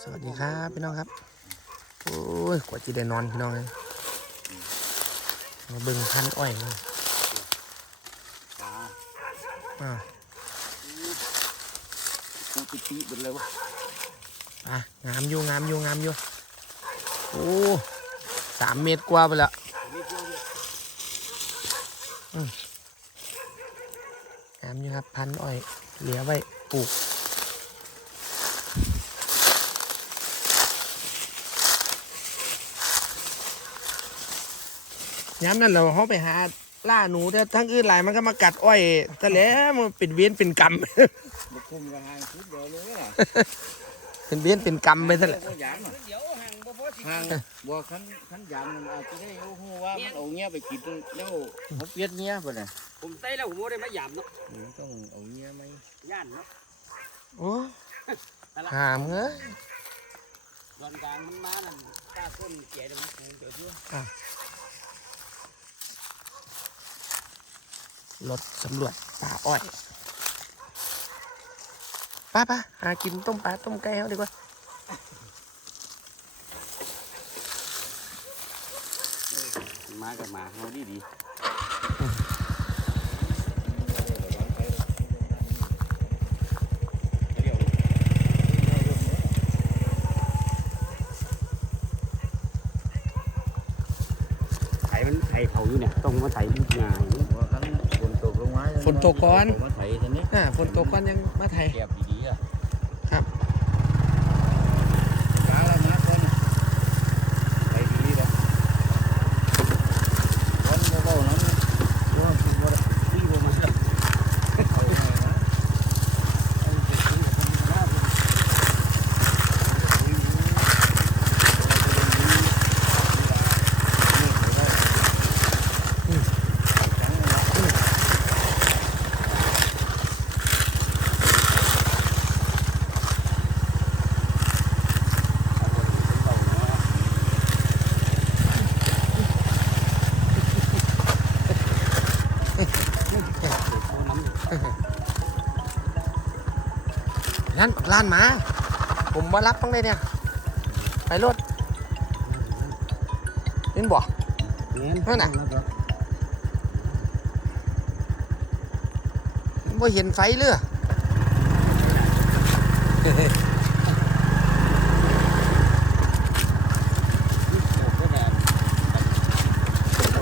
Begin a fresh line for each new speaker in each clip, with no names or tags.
สวัสดีครับพี่น้องครับ โอ้ยกว่าจะได้นอนพี่น้องเลยมาเบิ่งพันอ้อยมา
ตา
อ้าว
กูติดปีหมดเลยวะ
อะงามอยู่งามอยู่งามอยู่โอ้สามเมตรกว่าไปแล้วอืมงามอยู่ครับพันอ้อย เหลือไว้ปลูก ย้ำนั่นเราเขาไปหาล่าหนูแต่ทั้งอื่นหลายมันก็มากัดอ้อยแต่แล้วมันเป็นเวียนเป็นกรรม
บุกคุมกับหางชุดเดียวเลยอะ
เป็นเวียนเป็นกรรมไปซะแหละ
ก็ยามอะ
เดี๋ยวห่างบ่พอสิ
หางบัวขันขันยามมันอาจจะได้เอาหัวว่ามันเอาเงี้ยไปกินแล้วเขาเปียดเงี้ยไปเลย
ผมใส่แล้วผมบ่ได้มายามเนาะ
ต้องเอาเงี้ยไหม
ย่านเนาะ
โอ้หามเงย
ตอนกลางมันมานั่นตาต้นแก่เดี๋ยวมันคงเกิดอยู่
รถสำรวจป่าอ้อยป้าป้าหากินต้มปลาต้มไก่เขาดีกว่า
มากับหมาเฮาดีดีไถมันไถเขาอยู่เนี่ยต้องมาไถงาน
บัวขันฝน ตกลงมามาไถทีนี้
อ่าฝนตกก่อนยังมาไทย
แก็บดีๆอะ
กาละมาคนไปดีเลยคนเบาๆนั้นว่าคิดว่า
พี่บ่มาเชื่อ
เอาไงนะเอาไปซื้อคนหน้าไป
นั่นร้านหมา ผมมารับต้องได้เนี่ย ไปรถนี่บ่นั่นน่ะบ่เห็นไฟเรือ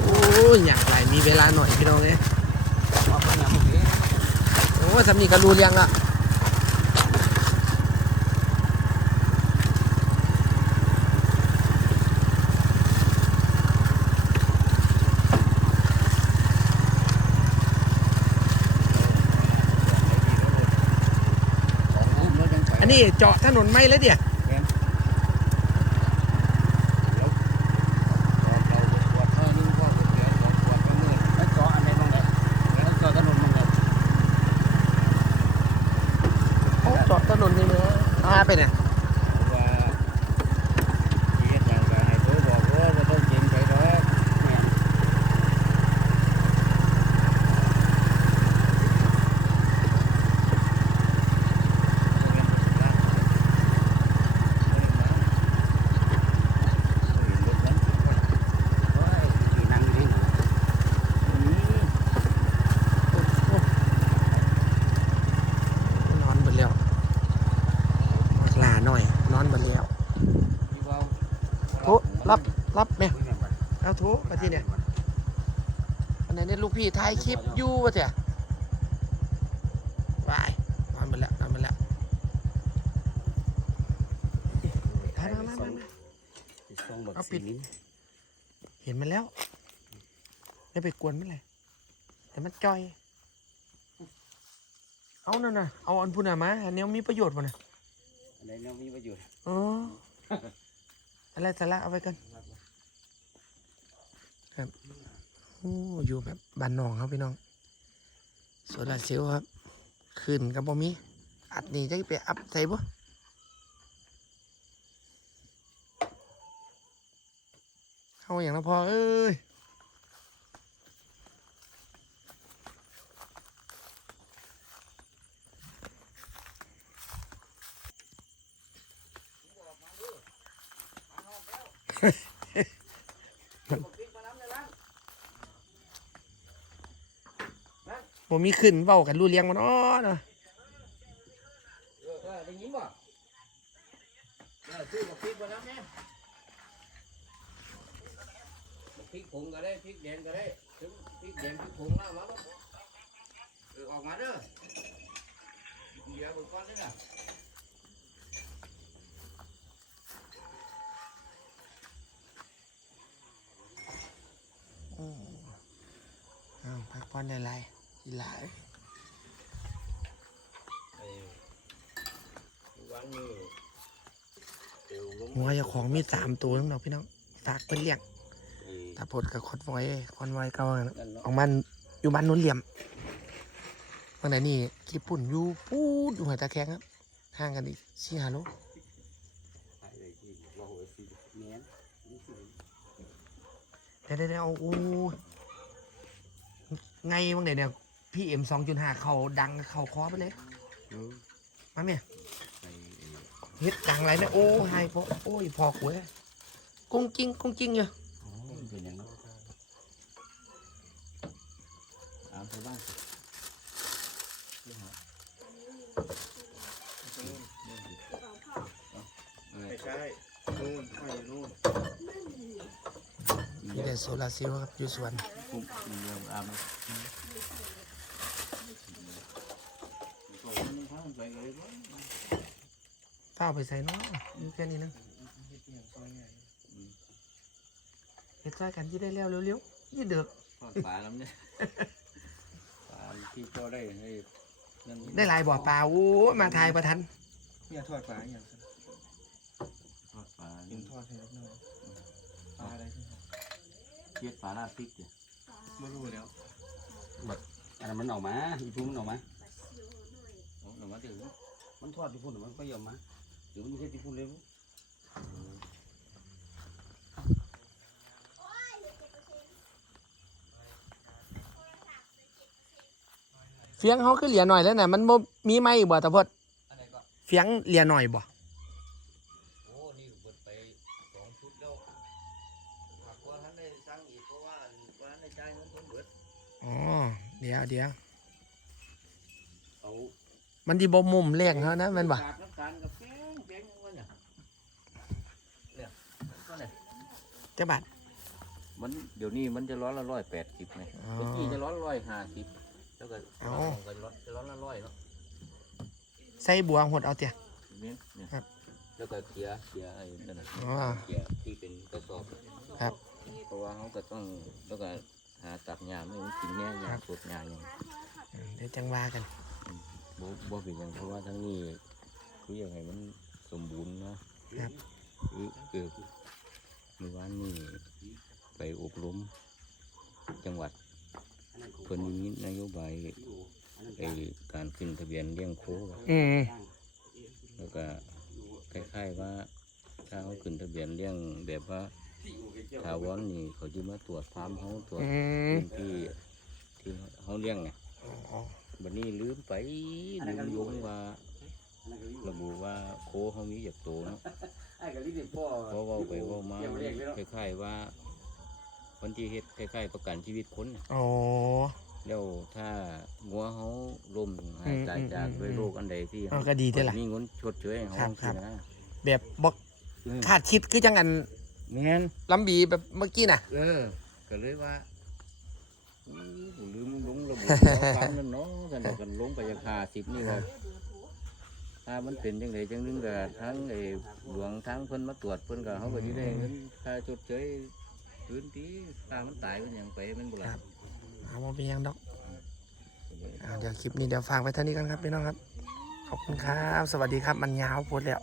โอ้ยอยากไหลมีเวลาหน่อยพี่น้องเนี่ยโอ้สามีก็รู้เรื่องละ นี่เจาะถนนไม่แล้วเดี๋ยว
แล้วเจาะอันไหนลงได้แล้วเจาะถนนลงได้
เจาะถนนนี่เนื้อพาไปเนี่ยนอนหมดแล้วมักลาหน่อย นอนหมดแล้ว โอ้รับ รับไหมเอาทุกมาที่เนี่ยอันไหนเนี่ยลูก พี่ถ่ายคลิปอยู่วะเถอะวายนอนหมดแล้วนอนหมดแล้วมามามามามาเอาปิดเห็นมันแล้วไม่ไปกวนมันเลยเห็นมันจอย เอานั่นน่ะเอาอันพูน่ะมาอันนี้มีประโยชน์ป่ะน่ะ
อันไหนเนี่ยมีประโยชน์
อ๋ออะไรสาระเอาไว้กันครับโอ้อยู่แบบบ้านนองครับพี่น้องโซลาเซลล์ครับ ขึ้นกับบ่มี อัดนี่จะไปอัพใส่บ่เข้าอย่างนั้นพอเอ้ย ผมมีขึ้นเว้ากันรู้เลี้ยงมันอ้อเนาะ
เออเออได้ยินบ่เออซื้อบักพริกมาแล้วแม่บักพริกผงก็ได้พริกแดงก็ได้ถึงพริกแดงพริกผงแล้วมาบ่เออออกมาเด้อเดี๋ยวเบิ่งก่อนเด้อนะ
อ้าวพักผ่อนได้ไร อีหลาย
ไอ้วันนี้เดี๋ยวลง
หัวเจ้าของมีสามตัวน้องดอกพี่น้องฝากเพิ่นเลี้ยง
ไอ้
ตาพดกับคอนไว้คอนไว้เก่าน่ะ
นั่นเนาะ
ของมันอยู่บ้านนุ่นเหลี่ยมวันไหนนี่ญี่ปุ่นอยู่ปูดอยู่หัวตะแคงครับห่างกันอีกสี่ห้าโล
ไปเลยที่เราหัวสีเนี้ยนี่สิ
เดี๋ยวเดี๋ยวเดี๋ยวเอาโอ้ไงบางเดี๋ยวเนี่ย พี่เอ็มสองจุดห้าเขาดังเขาคอไปเลย
เออ
มาเมีย
ไอ้ไอ้
เฮ็ดดังไรไหมโอ้ไฮพอโอ้ยพอหวยกุ้งกิ้งกุ้งกิ้งอยู่
อ๋อมันเป็นอย่างนั้นตามไปบ้านสิที่หาไม่ใช่นู่นไปนู่น
มีแต่โซลาร์เซลล์ครับอยู่สวน
ปุ๊บมีเรื่องอาบก็มันทาง ไปเลยบ่
เฝ้าไปใส่เนาะมีแค่นี้นึงเฮ็ดซอยกันที่ได้แล้วเร็วๆยี่เดือก
ทอดปลาแล้วเนี่ยปลาที่ก็ได้ให้นั่น
ได้หลายบ่อปลาโอ้ยมาทายประทัน
เนี่ยทอดปลาอย่าง
ทอดปลา
กินทอดให้เล็กน้อยปลาอะไรที่ไหน
เทียดปลาหน้าพริกเนี่ย
ไม่รู้แล้ว
อันนั้นมันออกมาอีทุ่มมันออกมา
โอ้หนูมา ถึง
มันทอดที่พุ่นมันก็ยอมมาหรือมันไม่ใช่ที่พุ่นเลย
เฟียงเขาคือเหลียหน่อยแล้วน่ะมันบ่มีไม้อีกบ่ตะพด
อะไรก็
เฟียงเหลียหน่อยบ่
โอ้นี่เบิดไปสองชุดแล้วหากว่าท่านได้สั่งอีกเพราะว่าว่าท่านได้จ่ายเงินเพิ่นเบิด
อ๋อเดี๋ยวเดี๋ยว
เขา
มันดีบ่มุมแรงเขานะแมันบ่
กาดน้ำตาลกับแป้งแป้งยังวะเนี่ยเนี่ยก็เนี่ย
จะบาด
มันเดี๋ยวนี้มันจะร้อนละร้อยแปดสิบไง
อ๋อ
เมื่อกี้จะร้อนร้อยห้าสิบแล้วก็
เอา
ก็ร้อนจะร้อนละร้อยเนาะ
ใส่บัวหดเอาเตีย
เนี่ยเนี่ย
ครับ
แล้วก็เคียเคียไอ้นั่นน่ะ
อ๋อ
เคียที่เป็นกระสอบ
ครับ
เพราะว่าเขาก็ต้องแล้วก็หาตัดหญ้าไม่ให้มันกินแน่หญ้าสดหญ้าอย่าง
อืมเดี๋ยวจังว่ากัน
บ่บ่เป็นหยังเพราะว่าทั้งนี้คือยังไงมันสมบูรณ์เนาะ
ครับ
คือเออเมื่อวานนี้ไปอบรมจังหวัดเพิ่นมีนโยบายไอ้การขึ้นทะเบียนเลี้ยงโคไว้
อืม
แล้วก็คล้ายๆว่าถ้าเขาขึ้นทะเบียนเลี้ยงแบบว่าถาวรนี่เขาจะมาตรวจฟาร์มเขาตรวจ
อืม
พื้นที่ที่เขาเลี้ยงไง
อ๋อ
บัดนี้ลืมไปลืมโยงว่าระบุว่าโคเขามีจากโตเนาะ
เพ
ราะว่าไปว่ามาคล้ายๆว่า คนที่เฮ็ดคล้ายๆประกันชีวิตคนน่ะ
อ๋อ
แล้วถ้างัวเขาล้มหายตายจากด้วยโรคอันใดที่
ก็ดีได้ล่ะ
มีเงินชดเชยให้เขา
ครับแบบบ
ออ
คาดคิดคือจังอัน
แม่น
ลำบีแบบเมื่อกี้น่ะ
เออ ก็เลยว่าอู้หูลืมลงระ บุเอาฟังนั่นเนาะกันเดี๋ยวกันลงไปยังหาสิบนี่ว่าถ้ามันเป็นจังไดจังนึงก็ทั้งไอ้หลวงทั้งเพิ่นมาตรวจเพิ่นก็เขาก็สิได้เงินค่าชดเชยพื้นที่ถ้ามันตายมันหยังไปมันบ่ล่ะ
ครับเอามาเป็นหยังดอกอ่าเดี๋ยวคลิปนี้เดี๋ยวฝากไว้เท่านี้กันครับพี่น้องครับ ขอบคุณครับ สวัสดีครับ มันยาวโพดแล้ว